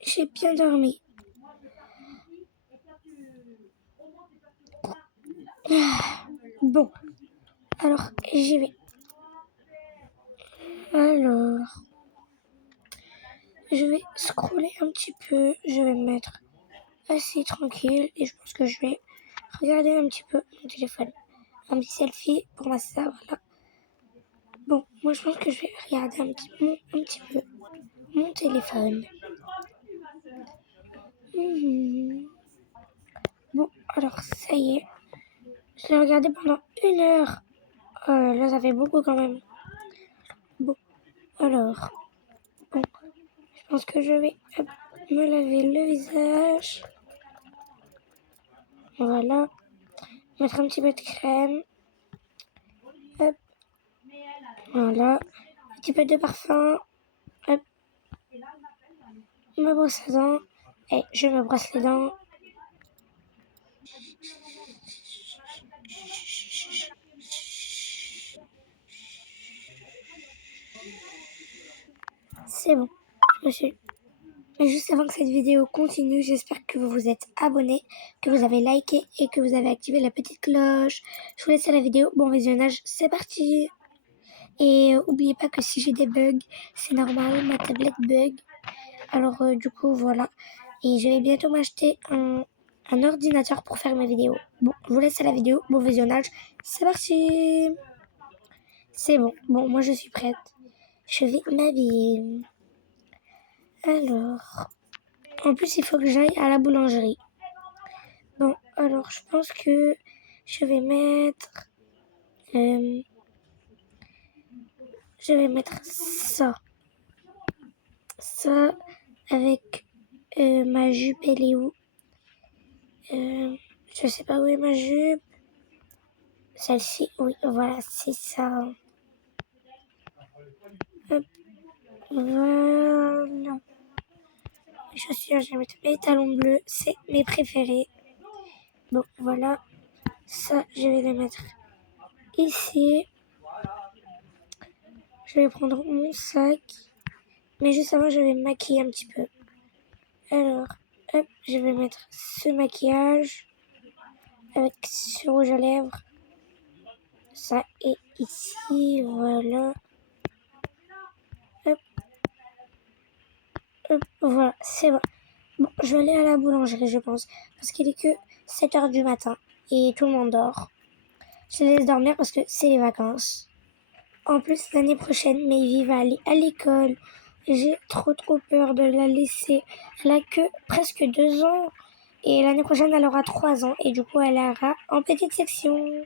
J'ai bien dormi. Bon, alors j'y vais. Alors, je vais scroller un petit peu. Je vais me mettre assez tranquille et je pense que je vais regarder un petit peu mon téléphone. Un petit selfie pour ma sœur, voilà. Bon, moi je pense que je vais regarder un petit peu mon téléphone. Bon, alors ça y est. Je l'ai regardé pendant 1 heure. Là, ça fait beaucoup quand même. Bon, alors, bon, je pense que je vais me laver le visage. Voilà. Mettre un petit peu de crème. Hop. Voilà. Un petit peu de parfum. Hop. Me brosse les dents. Et je me brosse les dents. C'est bon. Je me suis... Mais juste avant que cette vidéo continue, j'espère que vous vous êtes abonnés, que vous avez liké et que vous avez activé la petite cloche. Je vous laisse à la vidéo. Bon visionnage, c'est parti. Et oubliez pas que si j'ai des bugs, c'est normal, ma tablette bug. Alors du coup, voilà. Et je vais bientôt m'acheter un ordinateur pour faire mes vidéos. Bon, je vous laisse à la vidéo. Bon visionnage, c'est parti. C'est bon. Bon, moi je suis prête. Je vais m'habiller. Alors... En plus, il faut que j'aille à la boulangerie. Bon, alors je pense que je vais mettre... ça. Ça avec ma jupe, elle est où? Je sais pas où est ma jupe. Celle-ci, oui, voilà, c'est ça. Hop, voilà. Les chaussures, je vais mettre mes talons bleus, c'est mes préférés. Bon, voilà. Ça, je vais les mettre ici. Je vais prendre mon sac. Mais juste avant, je vais me maquiller un petit peu. Alors, hop, je vais mettre ce maquillage avec ce rouge à lèvres. Ça est ici, voilà. Hop, hop, voilà, c'est bon. Bon, je vais aller à la boulangerie, je pense. Parce qu'il est que 7h du matin et tout le monde dort. Je les laisse dormir parce que c'est les vacances. En plus, l'année prochaine, Maevie va aller à l'école. J'ai trop peur de la laisser. Elle a que presque 2 ans. Et l'année prochaine, elle aura 3 ans. Et du coup, elle ira en petite section.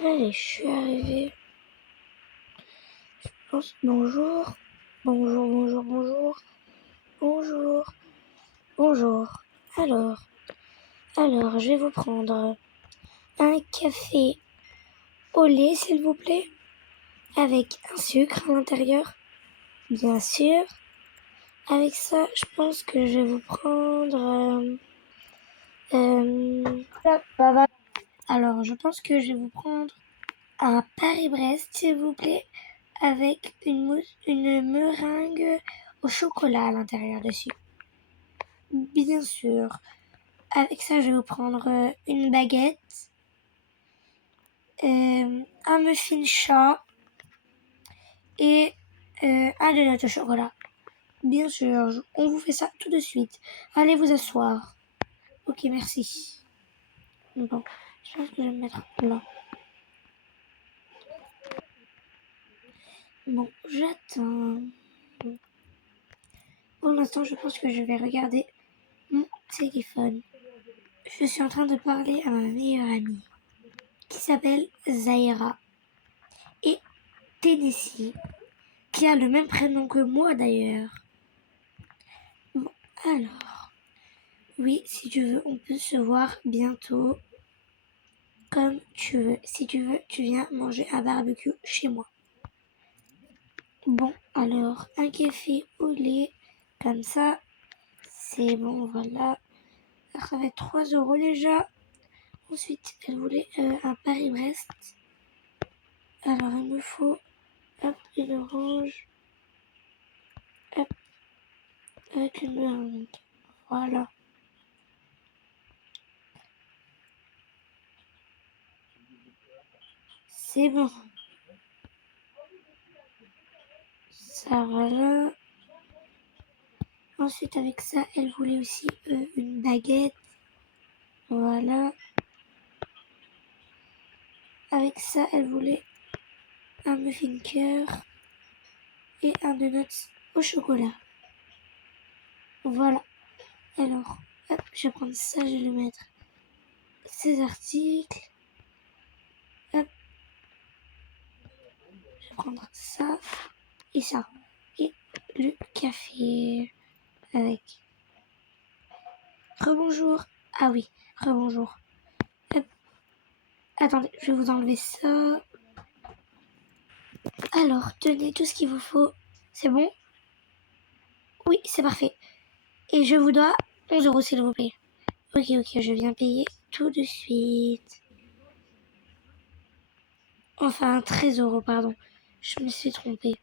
Allez, je suis arrivée. Je pense, bonjour. Bonjour, bonjour, bonjour. Bonjour. Bonjour. Alors, je vais vous prendre un café au lait, s'il vous plaît. Avec un sucre à l'intérieur. Bien sûr. Avec ça, je pense que je vais vous prendre... Alors, je pense que je vais vous prendre un Paris-Brest, s'il vous plaît, avec une meringue au chocolat à l'intérieur dessus. Bien sûr. Avec ça, je vais vous prendre une baguette, un muffin chat et un donut au chocolat. Bien sûr, on vous fait ça tout de suite. Allez vous asseoir. Ok, merci. Bon, je pense que je vais me mettre là. Bon, j'attends. Pour l'instant, je pense que je vais regarder mon téléphone. Je suis en train de parler à ma meilleure amie qui s'appelle Zaira et Tennessee, qui a le même prénom que moi d'ailleurs. Bon, alors, oui, si tu veux, on peut se voir bientôt, comme tu veux. Si tu veux, tu viens manger un barbecue chez moi. Bon, alors, un café au lait, comme ça, c'est bon, voilà. Ça va être 3 € déjà. Ensuite, elle voulait un Paris-Brest. Alors, il me faut hop, une orange. Hop, avec une beurre. Voilà. C'est bon. Ça, voilà. Ensuite, avec ça, elle voulait aussi une baguette. Voilà. Avec ça, elle voulait un muffin cœur et un donuts au chocolat. Voilà. Alors, hop, je vais prendre ça, je vais le mettre. Ces articles. Hop. Je vais prendre ça et ça. Et le café avec. Rebonjour. Ah oui, rebonjour. Hop. Attendez, je vais vous enlever ça. Alors, tenez tout ce qu'il vous faut. C'est bon? Oui, c'est parfait. Et je vous dois 11 euros, s'il vous plaît. Ok, je viens payer tout de suite. Enfin, 13 euros, pardon. Je me suis trompée.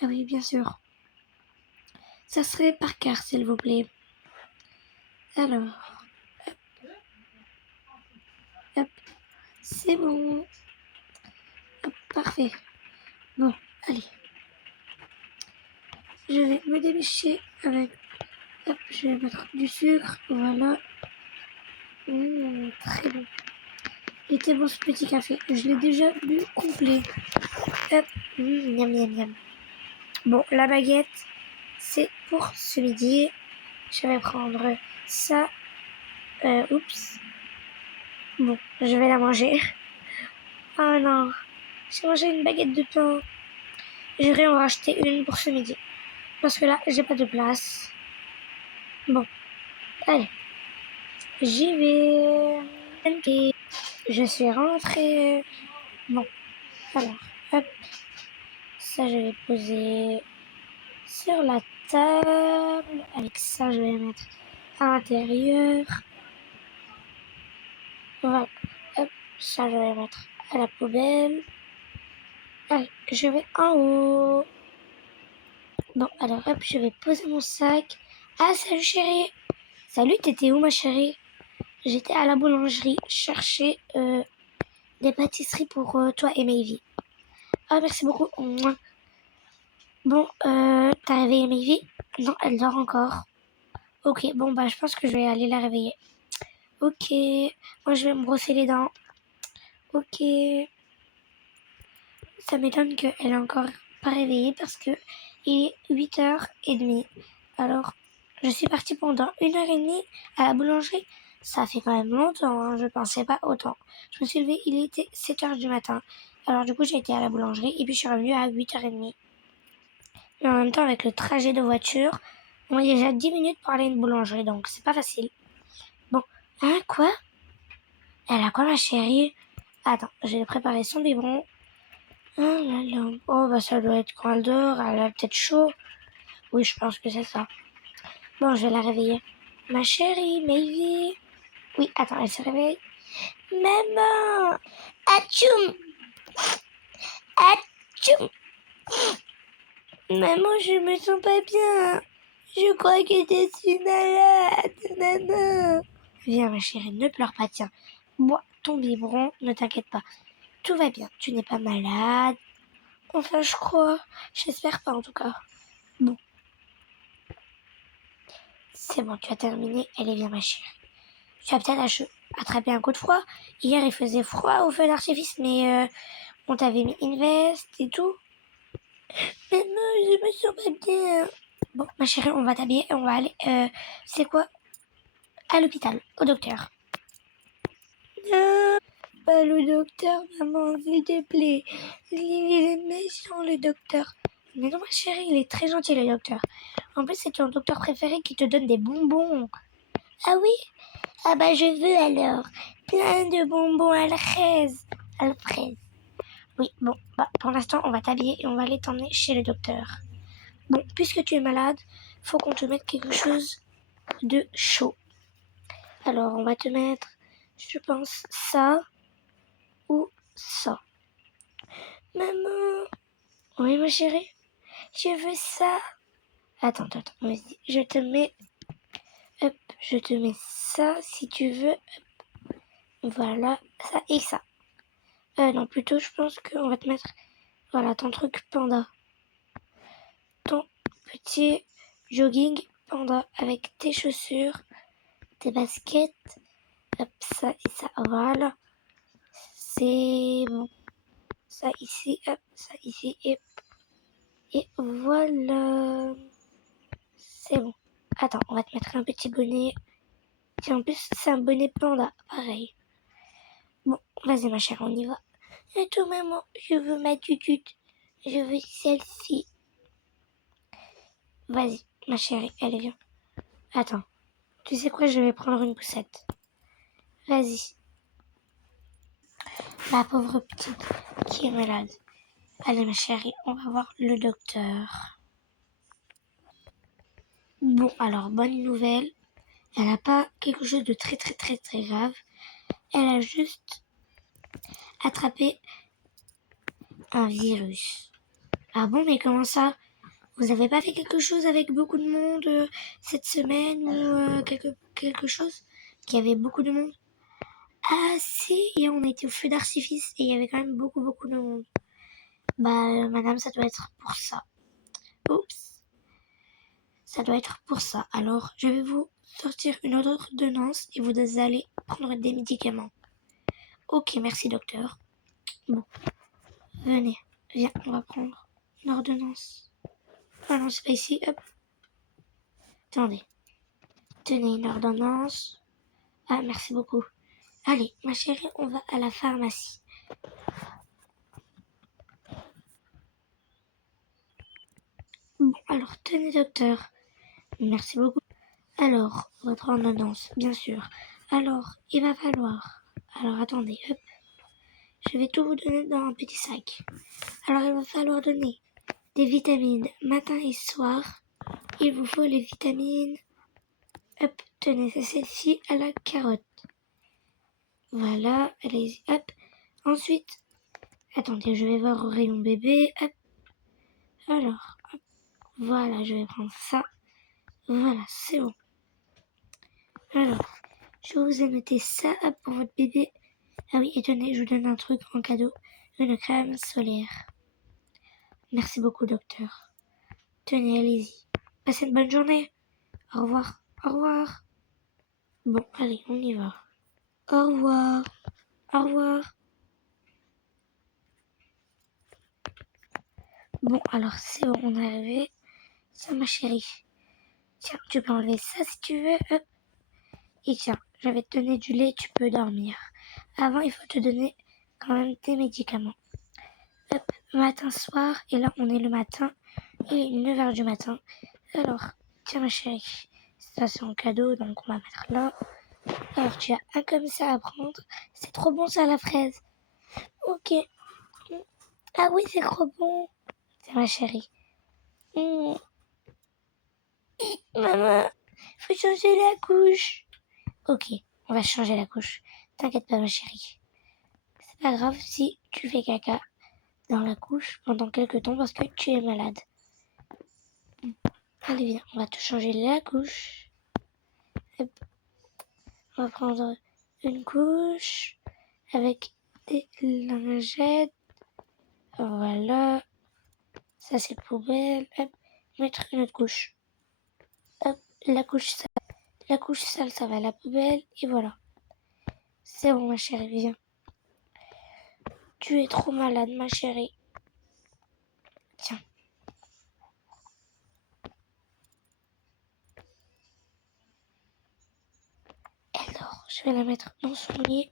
Ah oui, bien sûr. Ça serait par carte, s'il vous plaît. Alors, hop, c'est bon. Hop, parfait. Bon, allez. Je vais me dépêcher avec... Hop, je vais mettre du sucre, voilà. Très bon. Il était bon ce petit café. Je l'ai déjà bu complet. Hop, miam miam miam. Bon, la baguette, c'est pour ce midi. Je vais prendre ça. Oups. Bon, je vais la manger. Oh non, j'ai mangé une baguette de pain. J'irai en racheter une pour ce midi. Parce que là, j'ai pas de place. Bon, allez. J'y vais. Et je suis rentrée. Bon, alors, hop. Ça, je vais poser sur la table. Avec ça, je vais mettre à l'intérieur. Voilà. Hop, ça, je vais mettre à la poubelle. Allez, je vais en haut. Bon, alors hop, je vais poser mon sac. Ah, salut chérie. Salut, t'étais où ma chérie? J'étais à la boulangerie chercher des pâtisseries pour toi et Mayvi. Ah, merci beaucoup. Mouah. Bon, t'as réveillé Mayvi? Non, elle dort encore. Ok, bon, bah je pense que je vais aller la réveiller. Ok, moi je vais me brosser les dents. Ok. Ça m'étonne qu'elle est encore pas réveillée parce que il est 8h30. Alors, je suis partie pendant 1h30 à la boulangerie. Ça fait quand même longtemps, hein, je pensais pas autant. Je me suis levée, il était 7h du matin. Alors du coup, j'ai été à la boulangerie et puis je suis revenue à 8h30. Mais en même temps, avec le trajet de voiture, on a déjà 10 minutes pour aller à une boulangerie, donc c'est pas facile. Bon, hein, quoi? Elle a quoi, ma chérie? Attends, je vais préparer son biberon. Oh là là. Oh, bah ça doit être quand elle dort, elle a peut-être chaud. Oui, je pense que c'est ça. Bon, je vais la réveiller. Ma chérie, Mayvi. Oui, attends, elle se réveille. Maman! Atchoum! Atchoum! Maman, je me sens pas bien. Je crois que je suis malade. Maman! Viens, ma chérie, ne pleure pas, tiens. Bois ton biberon, ne t'inquiète pas. Tout va bien, tu n'es pas malade. Enfin, je crois. J'espère pas, en tout cas. Bon. C'est bon, tu as terminé. Allez, viens, ma chérie. Tu as peut-être attrapé un coup de froid. Hier, il faisait froid au feu d'artifice, mais on t'avait mis une veste et tout. Mais non, je me sens pas bien. Bon, ma chérie, on va t'habiller et on va aller, c'est quoi? À l'hôpital, au docteur. Non, pas le docteur, maman, s'il te plaît. Il est méchant, le docteur. Mais non, ma chérie, il est très gentil, le docteur. En plus, c'est ton docteur préféré qui te donne des bonbons. Ah oui? Ah bah je veux alors. Plein de bonbons à la fraise. À la fraise. Oui, bon, bah pour l'instant, on va t'habiller et on va aller t'emmener chez le docteur. Bon, puisque tu es malade, faut qu'on te mette quelque chose de chaud. Alors, on va te mettre je pense ça ou ça. Maman. Oui, ma chérie. Je veux ça. Attends, vas-y. Je te mets ça si tu veux. Voilà, ça et ça. Non, plutôt, je pense qu'on va te mettre, voilà, ton truc panda. Ton petit jogging panda avec tes chaussures, tes baskets. Hop, ça et ça. Voilà. C'est bon. Ça ici, hop, ça ici et voilà. C'est bon. Attends, on va te mettre un petit bonnet. Tiens, en plus, c'est un bonnet panda, pareil. Bon, vas-y ma chère, on y va. Attends maman, je veux ma tutute. Je veux celle-ci. Vas-y, ma chérie, allez viens. Attends, tu sais quoi, je vais prendre une poussette. Vas-y. Ma pauvre petite qui est malade. Allez ma chérie, on va voir le docteur. Bon, alors, bonne nouvelle. Elle n'a pas quelque chose de très très très très grave. Elle a juste attrapé un virus. Ah bon, mais comment ça? Vous avez pas fait quelque chose avec beaucoup de monde cette semaine ou quelque chose? Qu'il y avait beaucoup de monde? Ah si, et on était au feu d'artifice et il y avait quand même beaucoup de monde. Bah madame, ça doit être pour ça. Oups, ça doit être pour ça. Alors je vais vous sortir une autre ordonnance et vous allez prendre des médicaments. Ok, merci docteur. Bon, venez, viens, on va prendre l'ordonnance. Ah non, c'est pas ici, hop. Attendez, tenez une ordonnance. Ah, merci beaucoup. Allez, ma chérie, on va à la pharmacie. Bon, alors, tenez docteur. Merci beaucoup. Alors, votre ordonnance, bien sûr. Alors, il va falloir... Alors, attendez, hop. Je vais tout vous donner dans un petit sac. Alors, il va falloir donner des vitamines matin et soir. Il vous faut les vitamines... Hop, tenez, c'est celle-ci à la carotte. Voilà, allez-y, hop. Ensuite, attendez, je vais voir au rayon bébé, hop. Alors, hop. Voilà, je vais prendre ça. Voilà, c'est bon. Alors, je vous ai noté ça hop, pour votre bébé. Ah oui, et tenez, je vous donne un truc en cadeau. Une crème solaire. Merci beaucoup, docteur. Tenez, allez-y. Passez une bonne journée. Au revoir. Au revoir. Bon, allez, on y va. Au revoir. Au revoir. Bon, alors, c'est bon, on est arrivé. Tiens, ma chérie. Tiens, tu peux enlever ça si tu veux. Hop. Et tiens, je vais te donner du lait, tu peux dormir. Avant, il faut te donner quand même tes médicaments. Hop, matin, soir, et là, on est le matin. Il est 9h du matin. Alors, tiens ma chérie, ça c'est en cadeau, donc on va mettre là. Alors, tu as un comme ça à prendre. C'est trop bon ça, la fraise. Ok. Ah oui, c'est trop bon. C'est ma chérie. Maman, faut changer la couche. Ok, on va changer la couche. T'inquiète pas, ma chérie. C'est pas grave si tu fais caca dans la couche pendant quelques temps parce que tu es malade. Allez, viens, on va te changer la couche. Hop. On va prendre une couche avec des lingettes. Voilà. Ça, c'est poubelle. Hop. Mettre une autre couche. Hop. La couche sale. La couche sale, ça va à la poubelle. Et voilà. C'est bon, ma chérie, viens. Tu es trop malade, ma chérie. Tiens. Elle dort. Je vais la mettre dans son lit.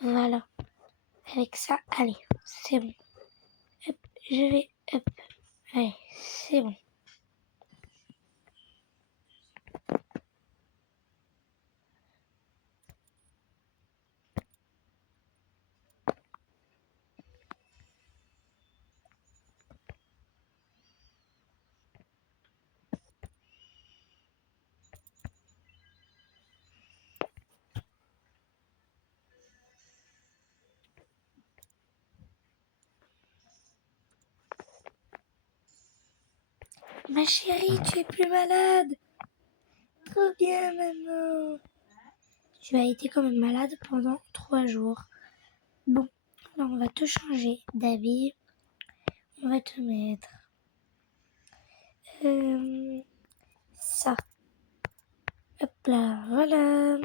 Voilà. Avec ça, allez, c'est bon. Hop. Je vais... Hop. Allez, c'est bon. Ma chérie, tu es plus malade. Trop bien, maman. Tu as été quand même malade pendant 3 jours. Bon, alors on va te changer d'habit. On va te mettre ça. Hop là, voilà.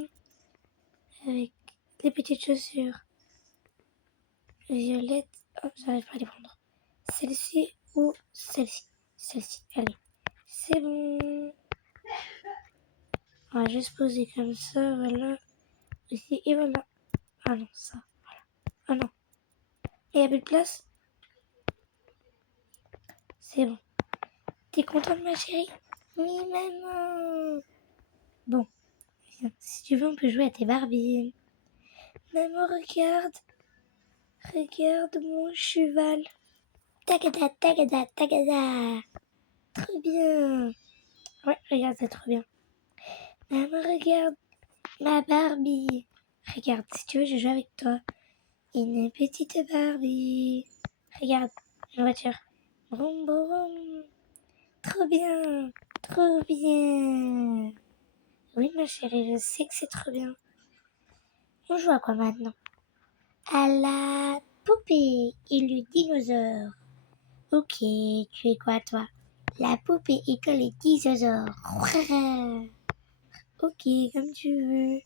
Avec les petites chaussures violettes. Hop, j'arrive pas à les prendre. Celle-ci ou celle-ci. Celle-ci, allez. C'est bon. On va juste poser comme ça, voilà. Ici, et voilà. Ah non, ça, voilà. Ah non. Il n'y a plus de place? C'est bon. T'es contente, ma chérie? Oui, maman. Bon, viens. Si tu veux, on peut jouer à tes Barbies. Maman, regarde. Regarde mon cheval. Tagada, tagada, tagada. Trop bien. Ouais, regarde, c'est trop bien. Maman, regarde ma Barbie. Regarde, si tu veux, je joue avec toi. Une petite Barbie. Regarde, une voiture. Brum, brum. Trop bien. Trop bien. Oui, ma chérie, je sais que c'est trop bien. On joue à quoi maintenant? À la poupée et le dinosaure. Ok, tu es quoi toi? La poupée et que les dinosaures. Ok, comme tu veux.